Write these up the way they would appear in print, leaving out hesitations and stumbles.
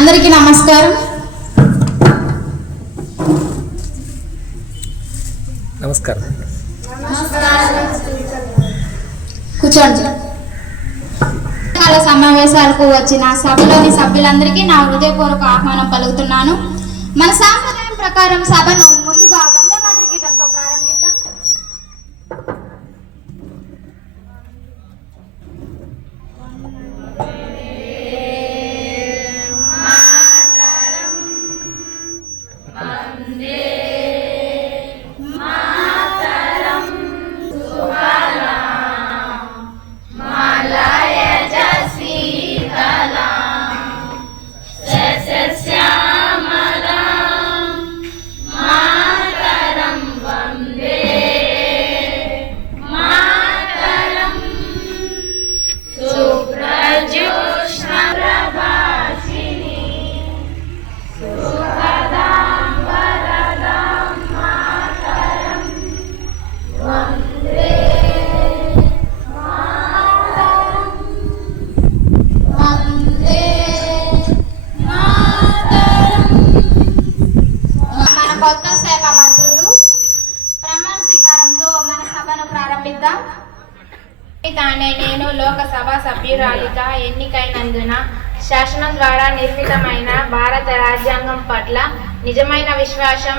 అందరికీ నమస్కారం. నమస్కారం. కూర్చోండి. సమావేశాలకు వచ్చిన సభలోని సభ్యులందరికీ నా హృదయపూర్వక ఆహ్వానం పలుకుతున్నాను. మన సాంప్రదాయం ప్రకారం సభను ముందుగా వందే మాతరం గీతంతో ప్రారంభిద్దాం. నేను లోకసభ సభ్యురాలిగా ఎన్నికైనందున శాసనం ద్వారా నిర్మితమైన భారత రాజ్యాంగం పట్ల నిజమైన విశ్వాసం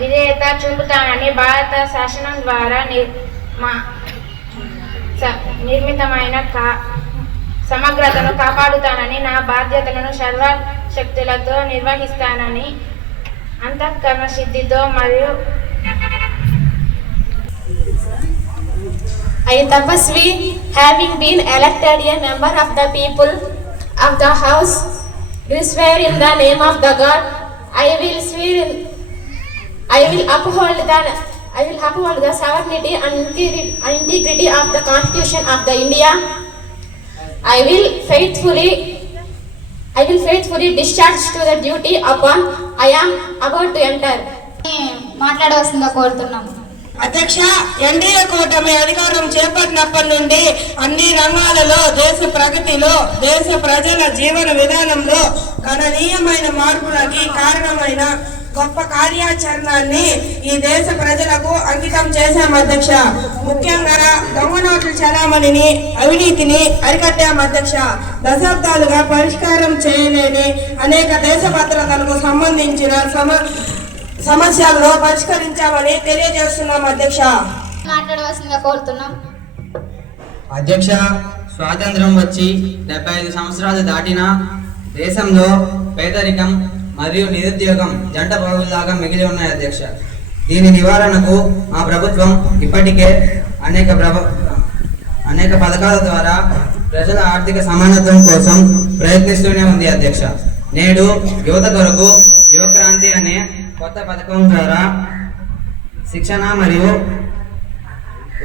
విధేయత చూపుతానని, భారత శాసనం ద్వారా నిర్మితమైన సమగ్రతను కాపాడుతానని, నా బాధ్యతలను సర్వశక్తులతో నిర్వహిస్తానని అంతఃకరణ సిద్ధితో మరియు I, Tapasvi, having been elected a member of the people of the house, do swear in the name of the God. I will uphold the sovereignty and integrity of the Constitution of the India. I will faithfully discharge to the duty upon I am about to enter. మాట్లాడవలసిందిగా కోరుతున్నాం. అధ్యక్ష, NDA కూటమి అధికారం చేపట్టినప్పటి నుండి అన్ని రంగాలలో దేశ ప్రగతిలో, దేశ ప్రజల జీవన విధానంలో గణనీయమైన మార్పులకి కారణమైన గొప్ప కార్యాచరణాన్ని ఈ దేశ ప్రజలకు అంకితం చేశాం అధ్యక్ష. ముఖ్యంగా దొంగ నోట్ల చలామణిని, అవినీతిని అరికట్టాం అధ్యక్ష. దశాబ్దాలుగా పరిష్కారం చేయలేని అనేక దేశ భద్రతలకు సంబంధించిన సమస్యలను పరిష్కరించామని తెలియజేస్తున్నాం అధ్యక్ష. మాట్లాడవలసిందిగా కోరుతున్నాం. అధ్యక్ష, స్వాతంత్రం వచ్చి 75 సంవత్సరాలు దాటినా దేశంలో పేదరికం మరియు నిరుద్యోగం జంట బావుల్లాగా మిగిలి ఉన్నాయి అధ్యక్ష. దీని నివారణకు మా ప్రభుత్వం ఇప్పటికే అనేక పథకాల ద్వారా ప్రజల ఆర్థిక సమానత్వం కోసం ప్రయత్నిస్తూనే ఉంది అధ్యక్ష. నేడు యువత కొరకు యువక్రాంతి అనే కొత్త పథకం ద్వారా శిక్షణ మరియు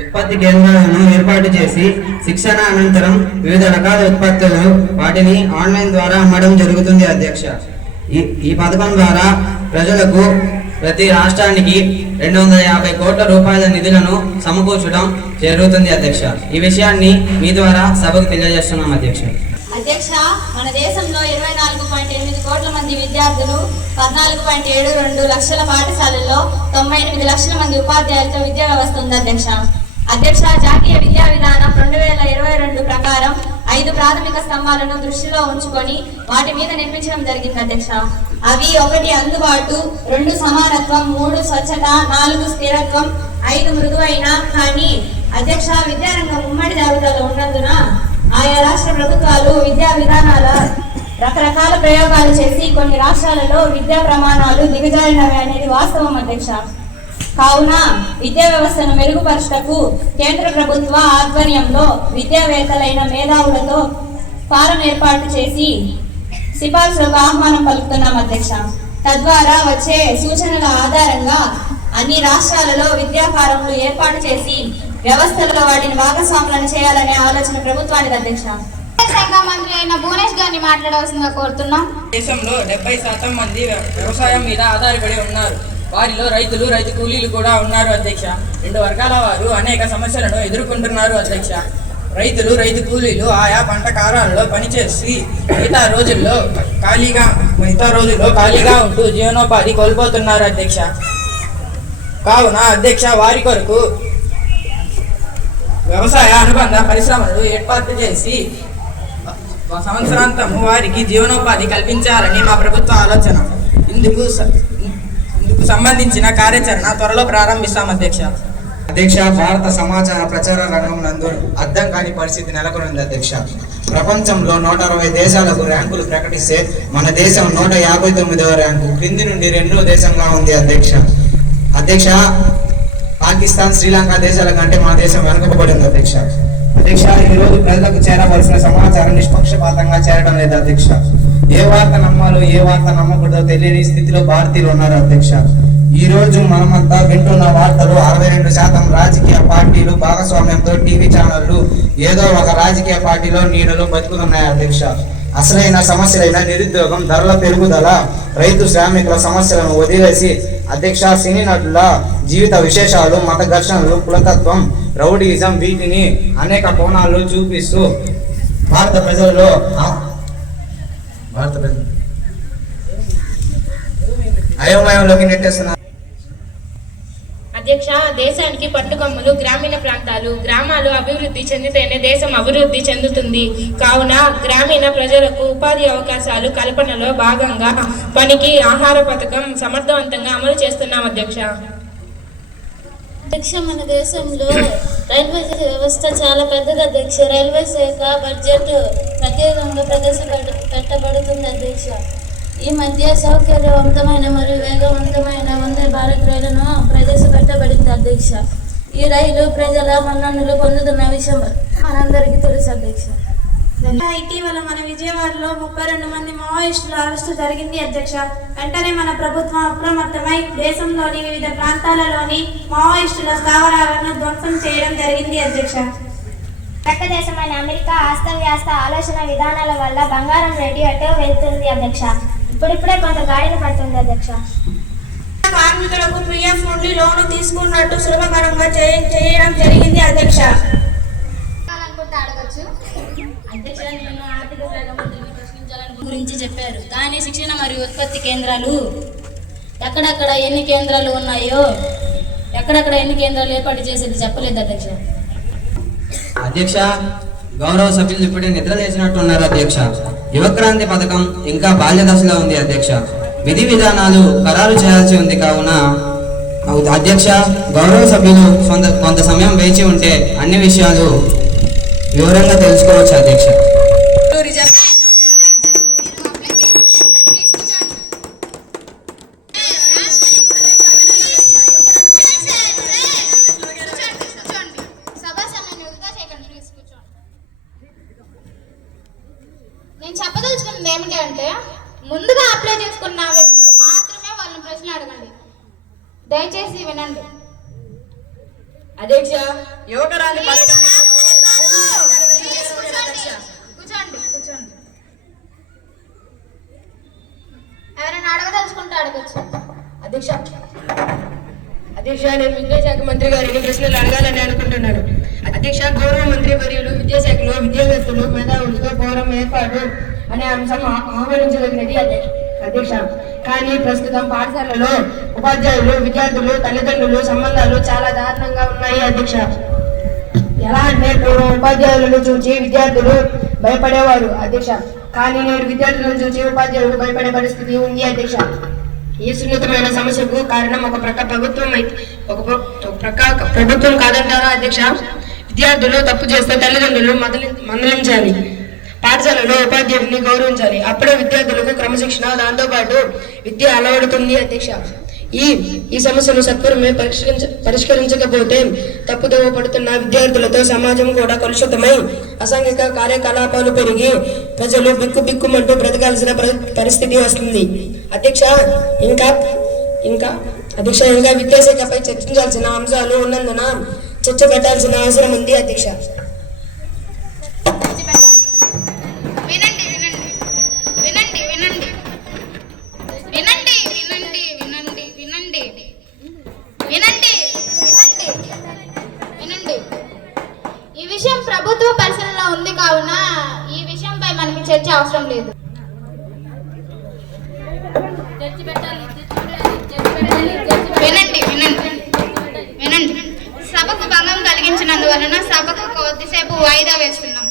ఉత్పత్తి కేంద్రాలను ఏర్పాటు చేసి శిక్షణ అనంతరం వివిధ రకాల ఉత్పత్తులు వాటిని ఆన్లైన్ ద్వారా అమ్మడం జరుగుతుంది అధ్యక్ష. ఈ పథకం ద్వారా ప్రజలకు ప్రతి రాష్ట్రానికి 250 కోట్ల రూపాయల నిధులను సమకూర్చడం జరుగుతుంది అధ్యక్ష. ఈ విషయాన్ని మీ ద్వారా సభకు తెలియజేస్తున్నాం అధ్యక్ష. అధ్యక్ష, మన దేశంలో 24.8 కోట్ల మంది విద్యార్థులు, 14.72 లక్షల పాఠశాలల్లో 98 లక్షల మంది ఉపాధ్యాయులతో విద్యా వ్యవస్థ ఉంది అధ్యక్ష. జాతీయ విద్యా విధానం 2022 ప్రకారం 5 ప్రాథమిక స్తంభాలను దృష్టిలో ఉంచుకొని వాటి మీద నిర్మించడం జరిగింది అధ్యక్ష. అవి 1 అందుబాటు, 2 సమానత్వం, 3 స్వచ్ఛత, 4 స్థిరత్వం, 5 మృదువైన. కానీ అధ్యక్ష, విద్యారంగం ఉమ్మడి జాబితాలో ఉన్నందున ఆయా రాష్ట్ర ప్రభుత్వాలు విద్యా విధానాల రకరకాల ప్రయోగాలు చేసి కొన్ని రాష్ట్రాలలో విద్యా ప్రమాణాలు దిగజారినవి అనేది వాస్తవం అధ్యక్ష. కావున విద్యా వ్యవస్థను మెరుగుపరచటకు కేంద్ర ప్రభుత్వ ఆధ్వర్యంలో విద్యావేత్తలైన మేధావులతో ఫారం ఏర్పాటు చేసి సిఫార్సులకు ఆహ్వానం పలుకుతున్నాం అధ్యక్ష. తద్వారా వచ్చే సూచనల ఆధారంగా అన్ని రాష్ట్రాలలో విద్యా ఫారంలు ఏర్పాటు చేసి వ్యవస్థలో వాటిని భాగస్వాములను చేయాలనే ఆలోచన ప్రభుత్వానికి అధ్యక్ష. శాఖ మంత్రి అయిన భువనేష్ గారిని మాట్లాడవలసిందిగా కోరుతున్నాం. దేశంలో 70% మంది వ్యవసాయం మీద ఆధారపడి ఉన్నారు. వారిలో రైతులు, రైతు కూలీలు కూడా ఉన్నారు అధ్యక్ష. 2 వర్గాల వారు అనేక సమస్యలను ఎదుర్కొంటున్నారు అధ్యక్ష. రైతులు రైతు కూలీలు ఆయా పంట కాలాలలో పనిచేసి మిగతా రోజుల్లో ఖాళీగా ఉంటూ జీవనోపాధి కోల్పోతున్నారు అధ్యక్ష. కావున అధ్యక్ష వారి కొరకు వ్యవసాయ అనుబంధ పరిశ్రమలు ఏర్పాటు చేసి సంవత్సరాంతము వారికి జీవనోపాధి కల్పించాలని మా ప్రభుత్వ ఆలోచన. ఇందుకు సంబంధించిన కార్యాచరణ త్వరలో ప్రారంభిస్తాం అధ్యక్ష. అధ్యక్ష, భారత సమాచార ప్రచార రంగం నందు అర్థం కాని పరిస్థితి నెలకొంది అధ్యక్ష. ప్రపంచంలో 160 దేశాలకు ర్యాంకులు ప్రకటిస్తే మన దేశం 159వ ర్యాంకు, క్రింది నుండి 2వ దేశంగా ఉంది అధ్యక్ష. పాకిస్తాన్, శ్రీలంక దేశాల కంటే మన దేశం వెనుకబడింది అధ్యక్ష. ఈరోజు ప్రజలకు చేరవలసిన సమాచారం నిష్పక్షపాతంగా చేరడం లేదు అధ్యక్ష. ఏ వార్త నమ్మాలో ఏ వార్త నమ్మకూడదో తెలియని స్థితిలో భారతీయులు ఉన్నారు అధ్యక్ష. ఈ రోజు మనమంతా వింటున్న వార్తలు 62% రాజకీయ పార్టీలు భాగస్వామ్యంతో టీవీ ఛానళ్లు ఏదో ఒక రాజకీయ పార్టీలో నీడలు బతుకుతున్నాయి అధ్యక్ష. అసలైన సమస్యలైన నిరుద్యోగం, ధరల పెరుగుదల, రైతు శ్రామికుల సమస్యలను వదిలేసి అధ్యక్ష సినీ నటుల జీవిత విశేషాలు, మత ఘర్షణలు, కులతత్వం, రౌడీయిజం వీటిని అనేక కోణాల్లో చూపిస్తూ భారత ప్రజలలో అయోమయంలోకి నెట్టేస్తున్నారు. అధ్యక్ష, దేశానికి పట్టుకొమ్మలు గ్రామీణ ప్రాంతాలు, గ్రామాలు అభివృద్ధి చెందితేనే దేశం అభివృద్ధి చెందుతుంది. కావున గ్రామీణ ప్రజలకు ఉపాధి అవకాశాలు కల్పనలో భాగంగా పనికి ఆహార పథకం సమర్థవంతంగా అమలు చేస్తున్నాం అధ్యక్ష. మన దేశంలో రైల్వే వ్యవస్థ చాలా పెద్దది అధ్యక్ష. రైల్వే శాఖ బడ్జెట్ ప్రత్యేకంగా ప్రవేశపెట్టబడుతుంది అధ్యక్ష. ఈ మధ్య సౌకర్యవంతమైన మరియు వేగవంతమైన వందే భారత్ రైలును ప్రవేశపెట్టబడింది అధ్యక్ష. ఈ రైలు ప్రజల మన్ననలు పొందుతున్న విషయం మనందరికీ తెలుసు అధ్యక్ష. ఇటీవల మన విజయవాడలో 32 మంది మావోయిస్టుల అరెస్టు జరిగింది అధ్యక్ష. వెంటనే మన ప్రభుత్వం అప్రమత్తమై దేశంలోని వివిధ ప్రాంతాలలోని మావోయిస్టుల స్థావరాలను ధ్వంసం చేయడం జరిగింది అధ్యక్ష. పక్క దేశమైన అమెరికా అస్తవ్యస్త ఆలోచన విధానాల వల్ల బంగారం రేటు ఎటో వెళ్తుంది అధ్యక్ష. ఇప్పుడిప్పుడే కొంత గాడిన పడుతుంది అధ్యక్ష. కార్మికులకు PF నుండి లోను తీసుకున్నట్టు సులభకరంగా చేయడం జరిగింది అధ్యక్ష. అధ్యక్ష, నేను ఆర్థిక శాఖ మంత్రిని ప్రశ్నించాలని గురించి చెప్పారు. కానీ శిక్షణ మరియు ఉత్పత్తి కేంద్రాలు ఎక్కడెక్కడ ఎన్ని కేంద్రాలు ఉన్నాయో, ఎక్కడెక్కడ ఎన్ని కేంద్రాలు ఏర్పాటు చేసేది చెప్పలేదు అధ్యక్ష. అధ్యక్ష, గౌరవ సభ్యులు ఇప్పుడే నిద్ర లేచినట్టు ఉన్నారు అధ్యక్ష. యువక్రాంతి పథకం ఇంకా బాల్య దశలో ఉంది అధ్యక్ష. విధి విధానాలు ఖరారు చేయాల్సి ఉంది. కావున అధ్యక్ష, గౌరవ సభ్యులు కొంత సమయం వేచి ఉంటే అన్ని విషయాలు వివరంగా తెలుసుకోవచ్చు అధ్యక్ష. నేను చెప్పదలుచుకున్నది ఏమిటి అంటే, ముందుగా అప్లై చేసుకున్న వ్యక్తులు మాత్రమే వాళ్ళని ప్రశ్న అడగండి. దయచేసి వినండి. అధ్యక్ష, యువకరాని కూర్చోండి. ఎవరైనా అడగదలుచుకుంటే అడగచ్చు. అధ్యక్ష, నేను విద్యాశాఖ మంత్రి గారిని ప్రశ్నలు అడగాలని అనుకుంటున్నాను. అధ్యక్ష, గౌరవ మంత్రి వర్యులు విద్యాశాఖలో విద్యావేత్తలు మేధావులతో ఫోరం ఏర్పాటు అనే అంశం ఆహ్వానించదగినది అధ్యక్ష. కానీ ప్రస్తుతం పాఠశాలలో ఉపాధ్యాయులు, విద్యార్థులు, తల్లిదండ్రులు సంబంధాలు చాలా దారుణంగా ఉన్నాయి అధ్యక్ష. ఎలా అంటే, పూర్వం ఉపాధ్యాయులను చూచి విద్యార్థులు భయపడేవారు అధ్యక్ష. కానీ నేడు విద్యార్థులను చూచి ఉపాధ్యాయులు భయపడే పరిస్థితి ఉంది అధ్యక్ష. ఈ సున్నితమైన సమస్యకు కారణం ఒక ప్రక్క ప్రభుత్వం కాదంటారా అధ్యక్ష? విద్యార్థులు తప్పు చేస్తే తల్లిదండ్రులు మందలించాలి. పాఠశాలలో ఉపాధ్యాయుడిని గౌరవించాలి. అప్పుడే విద్యార్థులకు క్రమశిక్షణ, దాంతోపాటు విద్య అలవడుతుంది అధ్యక్ష. ఈ సమస్యను సత్వరమే పరిష్కరించకపోతే తప్పుదోవ పడుతున్న విద్యార్థులతో సమాజం కూడా కలుషితమై అసాంఘిక కార్యకలాపాలు పెరిగి ప్రజలు బిక్కుమంటూ బ్రతకాల్సిన పరిస్థితి వస్తుంది అధ్యక్ష. ఇంకా విద్యాశాఖపై చర్చించాల్సిన అంశాలు ఉన్నందున చర్చ పెట్టాల్సిన అవసరం ఉంది అధ్యక్ష. ఈ విషయం ప్రభుత్వ అవసరం లేదు. వినండి వినండి వినండి. సభకు భంగం కలిగించినందువలన సభకు కొద్దిసేపు వాయిదా వేస్తున్నాం.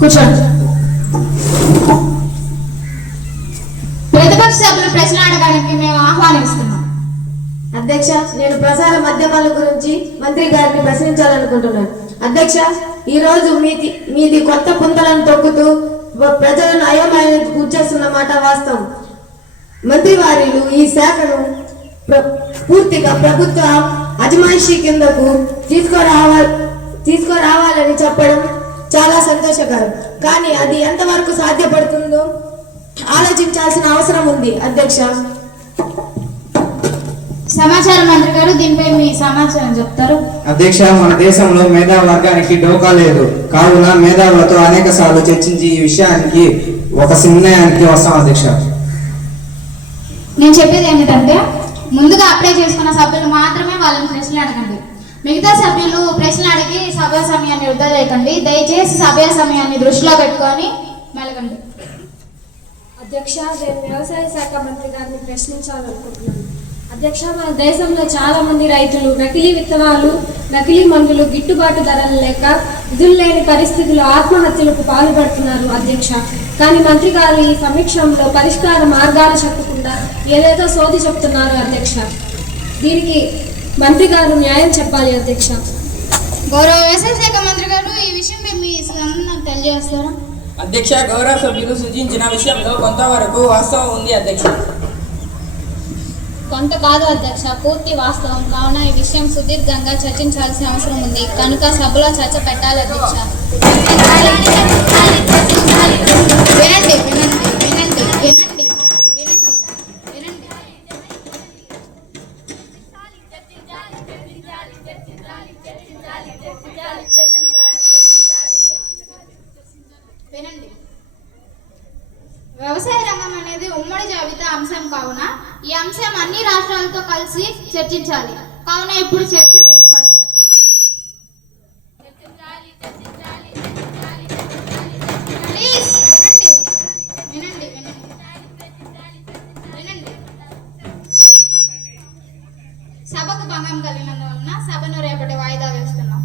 కూర్చోండి. ప్రతిపక్ష సభ్యులు ప్రశ్న అడగడానికి మేము ఆహ్వానిస్తున్నాం. అధ్యక్ష, నేను ప్రసార మాధ్యమాల గురించి మంత్రి గారిని ప్రశ్నించాలనుకుంటున్నాను. అధ్యక్ష, ఈ రోజు మీది కొత్త పుంతలను తొక్కుతూ ప్రజలను అయోమయానికి కూర్చేస్తున్న మాట వాస్తవం. మంత్రివారిలు ఈ శాఖను పూర్తిగా ప్రభుత్వ అజమాయిషీ కిందకు తీసుకురావాలని చెప్పడం చాలా సంతోషకరం. కానీ అది ఎంతవరకు సాధ్యపడుతుందో ఆలోచించాల్సిన అవసరం ఉంది. అధ్యక్ష, సమాచార మంత్రి గారు దీనిపై మీ సమాచారం చెప్తారు. అధ్యక్ష, మన దేశంలో మేధావి వర్గానికి డోకా లేదు. కావున మేధావులతో అనేక సార్లు చర్చించి ఈ విషయానికి ఒక నిర్ణయానికి వస్తాం. అధ్యక్ష, నేను చెప్పేది ఏమిటంటే, ముందుగా అప్లై చేసుకున్న సభ్యులు మాత్రమే వాళ్ళని ప్రశ్నలు అడగండి. మిగతా సభ్యులు ప్రశ్నలు అడిగి సభా సమయాన్ని వృధా చేయకండి. దయచేసి సభా సమయాన్ని దృష్టిలో పెట్టుకొని మెలగండి. అధ్యక్ష, నేను వ్యవసాయ శాఖ మంత్రి గారిని ప్రశ్నించాలనుకుంటున్నాను. అధ్యక్ష, మన దేశంలో చాలా మంది రైతులు నకిలీ విత్తనాలు, నకిలీ మందులు గిట్టుబాటు ధరలు లేక విధులు లేని పరిస్థితుల్లో ఆత్మహత్యలకు పాల్పడుతున్నారు. అధ్యక్ష, కానీ మంత్రి గారు ఈ సమీక్షంలో పరిష్కార మార్గాలు చెప్పకుండా ఏదేదో సోది చెప్తున్నారు. అధ్యక్ష, దీనికి మంత్రి గారు న్యాయం చెప్పాలి. అధ్యక్ష, గౌరవ వ్యవసాయ శాఖ మంత్రి గారు ఈ విషయంపై మీ స్పందన తెలియజేస్తారా? అధ్యక్ష, గౌరవ సభ్యులు సూచించిన విషయంలో కొంతవరకు వాస్తవం ఉంది. అధ్యక్ష, కొంత కాదు అధ్యక్ష, పూర్తి వాస్తవం. కావున ఈ విషయం సుదీర్ఘంగా చర్చించాల్సిన అవసరం ఉంది. కనుక సభలో చర్చ పెట్టాలి. అధ్యక్ష, వినండి వినండి వినండి వినండి వినండి వినండి. వినండి. వ్యవసాయ రంగం అనేది ఉమ్మడి జాబితా అంశం కావున ఈ అంశం అన్ని రాష్ట్రాలతో కలిసి చర్చించాలి. కావున ఇప్పుడు చర్చ వీలు పడదు. ప్లీజ్ వినండి వినండి వినండి వినండి. సభకు భంగం కలిగినందువలన సభను రేపటి వాయిదా వేస్తున్నాం.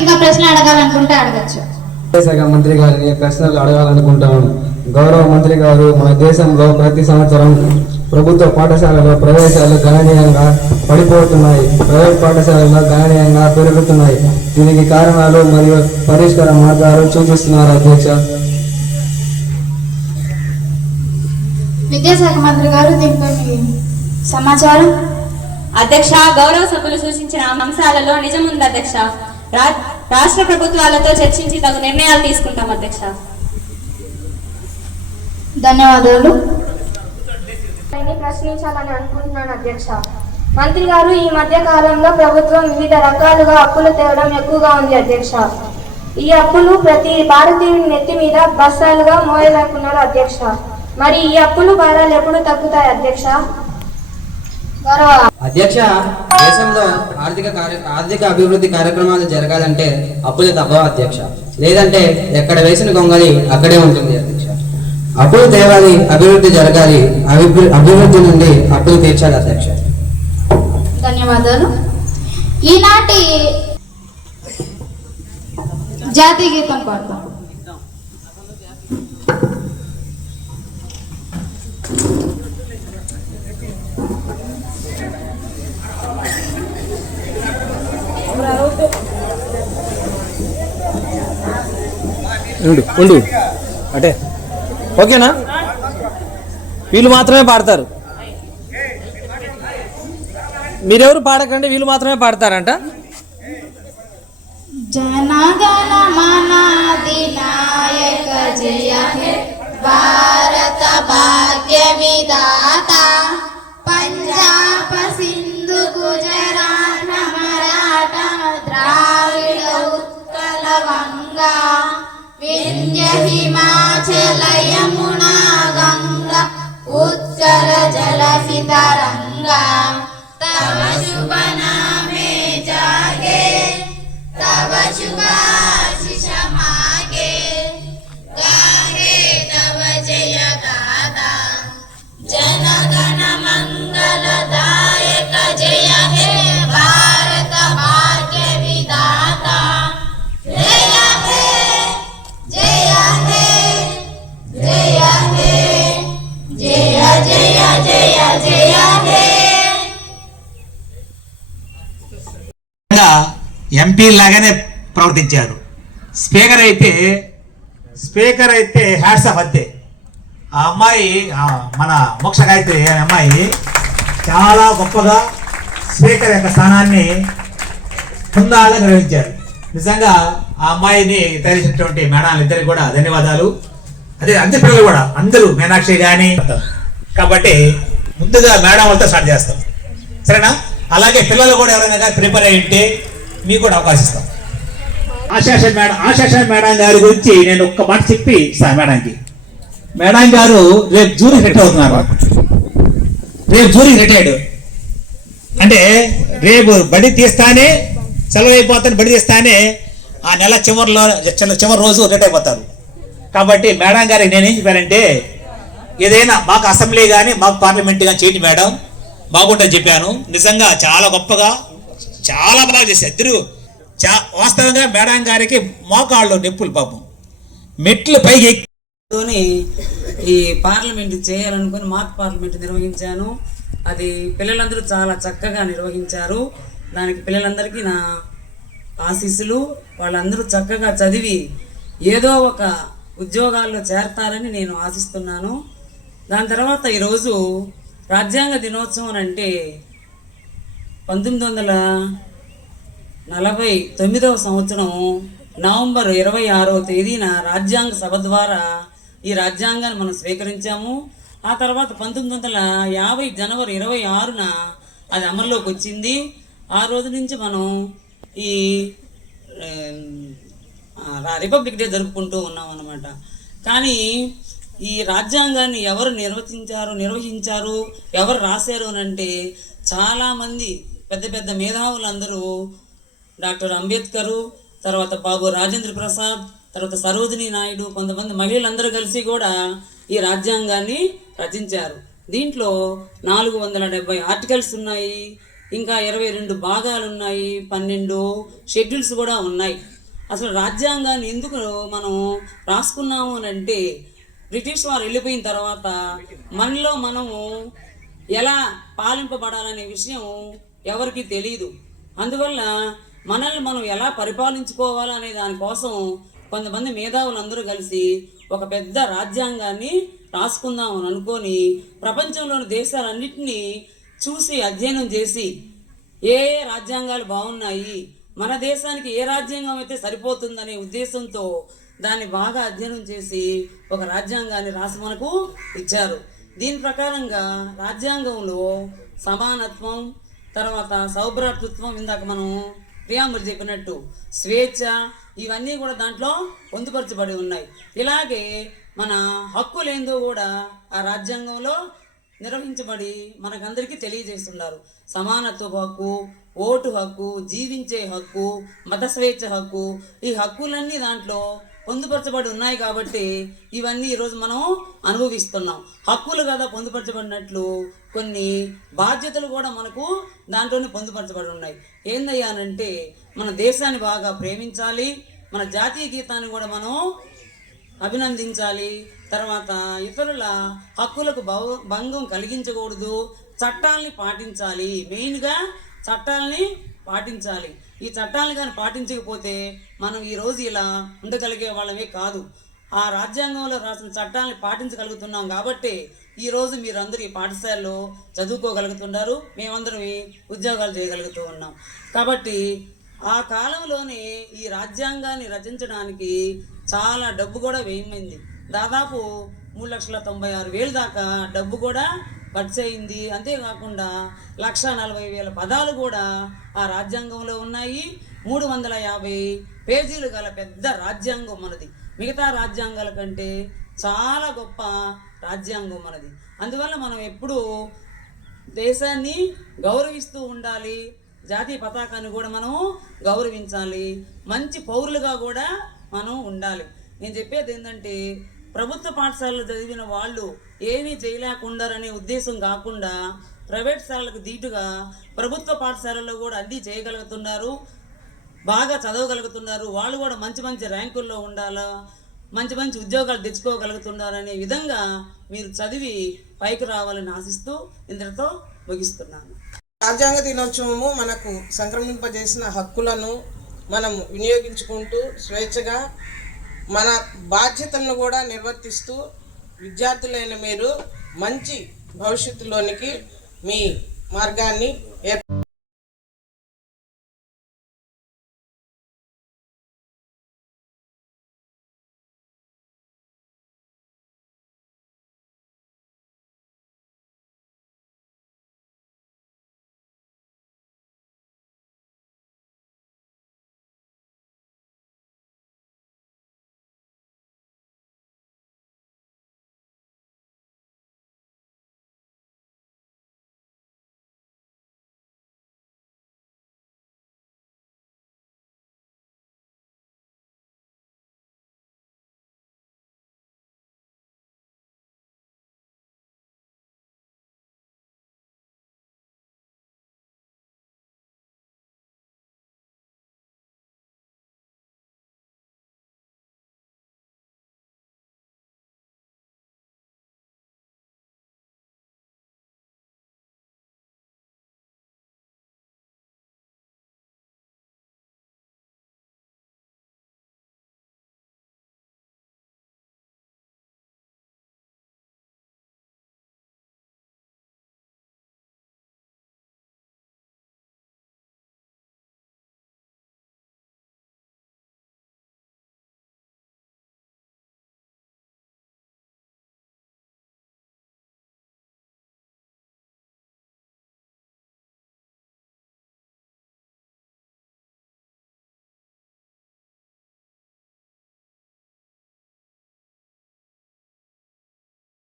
ఇంకా ప్రశ్న అడగాలనుకుంటే అడగచ్చు. శాఖ మంత్రి గారిని ప్రశ్నలు అడగాలనుకుంటాను. గౌరవ మంత్రి గారు, మన దేశంలో ప్రతి సంవత్సరం ప్రభుత్వ పాఠశాలలో ప్రవేశాలు గణనీయంగా పడిపోతున్నాయి, ప్రైవేట్ పాఠశాలలో గణనీయంగా పెరుగుతున్నాయి. దీనికి కారణాలు మరియు పరిష్కార మార్గాలు సూచిస్తున్నారు. అధ్యక్ష, విద్యాశాఖ మంత్రి గారు దీనిపై మీ సమాచారం. అధ్యక్ష, గౌరవ సభ్యులు సూచించిన అంశాలలో నిజముంది. అధ్యక్ష, రాష్ట్ర ప్రభుత్వాలతో చర్చించి తగు నిర్ణయాలు తీసుకుంటాం. అధ్యక్ష, ధన్యవాదాలు. ప్రశ్నించాలని అనుకుంటున్నాను. అధ్యక్ష, మంత్రి గారు, ఈ మధ్య కాలంలో ప్రభుత్వం వివిధ రకాలుగా అప్పులు తేవడం ఎక్కువగా ఉంది. అధ్యక్ష, ఈ అప్పులు ప్రతి భారతీయుని నెత్తి మీద బస్తాలుగా మోయలేకున్నారు అధ్యక్ష. మరి ఈ అప్పులు భారాలు ఎప్పుడు తగ్గుతాయి అధ్యక్ష? అధ్యక్ష, దేశంలో ఆర్థిక అభివృద్ధి కార్యక్రమాలు జరగాలంటే అప్పులు తప్పవు అధ్యక్ష. లేదంటే ఎక్కడ వేసిన గొంగలి అక్కడే ఉంటుంది అధ్యక్ష. అప్పులు తేవాలి, అభివృద్ధి జరగాలి, అభివృద్ధి నుండి అప్పులు తీర్చాలి అధ్యక్ష. ధన్యవాదాలు. ఈనాటి జాతీయ గీతం పాడతాం. ఉండు అంటే ఓకేనా? వీళ్ళు మాత్రమే పాడతారు, మీరెవరు పాడకండి, వీళ్ళు మాత్రమే పాడతారంట. జనగణ మన అధినాయక జయ హే భారత భాగ్య విధాత, పంజాబ సింధు గుజరాత మరాఠ ద్రావిడ ఉత్కల వంగా, వింధ్య హిమాచల యమునా గంగా ఉత్కల జలసి తరంగా, తవ శుభ నామే జాగే तव शुभाशिष मागे, गाहे तव जय गाथा, जन गण मंगलदायक जय हे भारत भाग्य विधाता, जय हे जय हे जय हे जय जय जय जय हे. ఎంపీ లాగానే ప్రవర్తించారు. స్పీకర్ అయితే హ్యాట్స్ ఆఫ్ అంతే. ఆ అమ్మాయి మన మోక్ష గాయత్రి అమ్మాయి చాలా గొప్పగా స్పీకర్ యొక్క స్థానాన్ని హుందాగా నిర్వహించారు. నిజంగా ఆ అమ్మాయిని తయారు మేడాలు ఇద్దరికి కూడా ధన్యవాదాలు. అదే అందరి పిల్లలు కూడా అందరూ మీనాక్షి కానీ. కాబట్టి ముందుగా మేడం వాళ్ళతో స్టార్ట్ చేస్తాం, సరేనా? అలాగే పిల్లలు కూడా ఎవరైనా ప్రిపేర్ అయ్యి ఉంటే మీకు కూడా అవకాశం ఇస్తాం. ఆశాష మేడం గారి గురించి నేను ఒక్క మాట చెప్పి ఇస్తాను మేడంకి. మేడం గారు రేపు జూరీ రిటైర్ అవుతున్నారు. రేపు జూరీ రిటైర్డ్ అంటే రేపు బడి తీస్తానే సెలవు అయిపోతాను, బడి తీస్తానే ఆ నెల చివరి రోజు రిటైర్ అయిపోతారు. కాబట్టి మేడం గారికి నేనేం చెప్పానంటే, ఏదైనా మాకు అసెంబ్లీ కానీ మాకు పార్లమెంట్ కానీ చేయండి మేడం, బాగుంటుంది చెప్పాను. నిజంగా చాలా గొప్పగా చాలా బాగా చేశారు ఇద్దరు. వాస్తవంగా మేడం గారికి మోకాళ్ళు నొప్పులు, పాపం మెట్లు పైకి ఎక్కి ఈ పార్లమెంట్ చేయాలనుకుని మాక్ పార్లమెంట్ నిర్వహించాను. అది పిల్లలందరూ చాలా చక్కగా నిర్వహించారు. దానికి పిల్లలందరికీ నా ఆశీస్సులు. వాళ్ళందరూ చక్కగా చదివి ఏదో ఒక ఉద్యోగాల్లో చేరతారని నేను ఆశిస్తున్నాను. దాని తర్వాత ఈరోజు రాజ్యాంగ దినోత్సవం అంటే 1949వ సంవత్సరం నవంబర్ 26వ తేదీన రాజ్యాంగ సభ ద్వారా ఈ రాజ్యాంగాన్ని మనం స్వీకరించాము. ఆ తర్వాత 1950 జనవరి 26న అది అమల్లోకి వచ్చింది. ఆ రోజు నుంచి మనం ఈ రిపబ్లిక్ డే జరుపుకుంటూ ఉన్నాం అన్నమాట. కానీ ఈ రాజ్యాంగాన్ని ఎవరు నిర్వహించారు, ఎవరు రాశారు అని అంటే చాలామంది పెద్ద పెద్ద మేధావులందరూ, డాక్టర్ అంబేద్కరు, తర్వాత బాబు రాజేంద్ర ప్రసాద్, తర్వాత సరోజినీ నాయుడు, కొంతమంది మహిళలందరూ కలిసి కూడా ఈ రాజ్యాంగాన్ని రచించారు. దీంట్లో 470 ఆర్టికల్స్ ఉన్నాయి, ఇంకా 22 భాగాలు ఉన్నాయి, 12 షెడ్యూల్స్ కూడా ఉన్నాయి. అసలు రాజ్యాంగాన్ని ఎందుకు మనం రాసుకున్నాము అని అంటే, బ్రిటిష్ వారు వెళ్ళిపోయిన తర్వాత మనలో మనము ఎలా పాలింపబడాలనే విషయం ఎవరికి తెలియదు. అందువల్ల మనల్ని మనం ఎలా పరిపాలించుకోవాలనే దానికోసం కొంతమంది మేధావులందరూ కలిసి ఒక పెద్ద రాజ్యాంగాన్ని రాసుకుందామని అనుకొని ప్రపంచంలోని దేశాలన్నింటినీ చూసి అధ్యయనం చేసి ఏ రాజ్యాంగాలు బాగున్నాయి, మన దేశానికి ఏ రాజ్యాంగం అయితే సరిపోతుందనే ఉద్దేశంతో దాన్ని బాగా అధ్యయనం చేసి ఒక రాజ్యాంగాన్ని రాసి మనకు ఇచ్చారు. దీని ప్రకారంగా రాజ్యాంగంలో సమానత్వం, తర్వాత సౌభ్రాతృత్వం, ఇందాక మనం ప్రియాంబుల్ చెప్పినట్టు స్వేచ్ఛ, ఇవన్నీ కూడా దాంట్లో పొందుపరచబడి ఉన్నాయి. ఇలాగే మన హక్కులేందో కూడా ఆ రాజ్యాంగంలో నిర్వహించబడి మనకందరికీ తెలియజేస్తున్నారు. సమానత్వ హక్కు, ఓటు హక్కు, జీవించే హక్కు, మత స్వేచ్ఛ హక్కు, ఈ హక్కులన్నీ దాంట్లో పొందుపరచబడి ఉన్నాయి. కాబట్టి ఇవన్నీ ఈరోజు మనం అనుభవిస్తున్నాం. హక్కులు కదా పొందుపరచబడినట్లు కొన్ని బాధ్యతలు కూడా మనకు దాంట్లోనే పొందుపరచబడి ఉన్నాయి. ఏందయ్యానంటే మన దేశాన్ని బాగా ప్రేమించాలి, మన జాతీయ గీతాన్ని కూడా మనం అభినందించాలి, తర్వాత ఇతరుల హక్కులకు భంగం కలిగించకూడదు, చట్టాలని పాటించాలి. మెయిన్గా చట్టాలని పాటించాలి. ఈ చట్టాలను కానీ పాటించకపోతే మనం ఈరోజు ఇలా ఉండగలిగే వాళ్ళమే కాదు. ఆ రాజ్యాంగంలో రాసిన చట్టాలని పాటించగలుగుతున్నాం కాబట్టి ఈరోజు మీరందరూ ఈ పాఠశాలలో చదువుకోగలుగుతున్నారు, మేమందరం ఉద్యోగాలు చేయగలుగుతూ ఉన్నాం. కాబట్టి ఆ కాలంలోనే ఈ రాజ్యాంగాన్ని రచించడానికి చాలా డబ్బు కూడా వ్యయమైంది. దాదాపు 3,96,000 దాకా డబ్బు కూడా ఖర్చు అయింది. అంతేకాకుండా 1,40,000 పదాలు కూడా ఆ రాజ్యాంగంలో ఉన్నాయి. 350 పేజీలు గల పెద్ద రాజ్యాంగం మనది. మిగతా రాజ్యాంగాల కంటే చాలా గొప్ప రాజ్యాంగం మనది. అందువల్ల మనం ఎప్పుడూ దేశాన్ని గౌరవిస్తూ ఉండాలి, జాతీయ పతాకాన్ని కూడా మనం గౌరవించాలి, మంచి పౌరులుగా కూడా మనం ఉండాలి. నేను చెప్పేది ఏంటంటే ప్రభుత్వ పాఠశాలలో చదివిన వాళ్ళు ఏమీ చేయలేకుండారనే ఉద్దేశం కాకుండా ప్రైవేట్ శాలలకు దీటుగా ప్రభుత్వ పాఠశాలలో కూడా అన్నీ చేయగలుగుతున్నారు, బాగా చదవగలుగుతున్నారు. వాళ్ళు కూడా మంచి మంచి ర్యాంకుల్లో ఉండాలా, మంచి మంచి ఉద్యోగాలు తెచ్చుకోగలుగుతున్నారనే విధంగా మీరు చదివి పైకి రావాలని ఆశిస్తూ ఇంతటితో ముగిస్తున్నాను. రాజ్యాంగ దినోత్సవము మనకు సంక్రమింపజేసిన హక్కులను మనం వినియోగించుకుంటూ స్వేచ్ఛగా మన బాధ్యతలను కూడా నిర్వర్తిస్తూ విద్యార్థులైన మీరు మంచి భవిష్యత్తులోనికి మీ మార్గాన్ని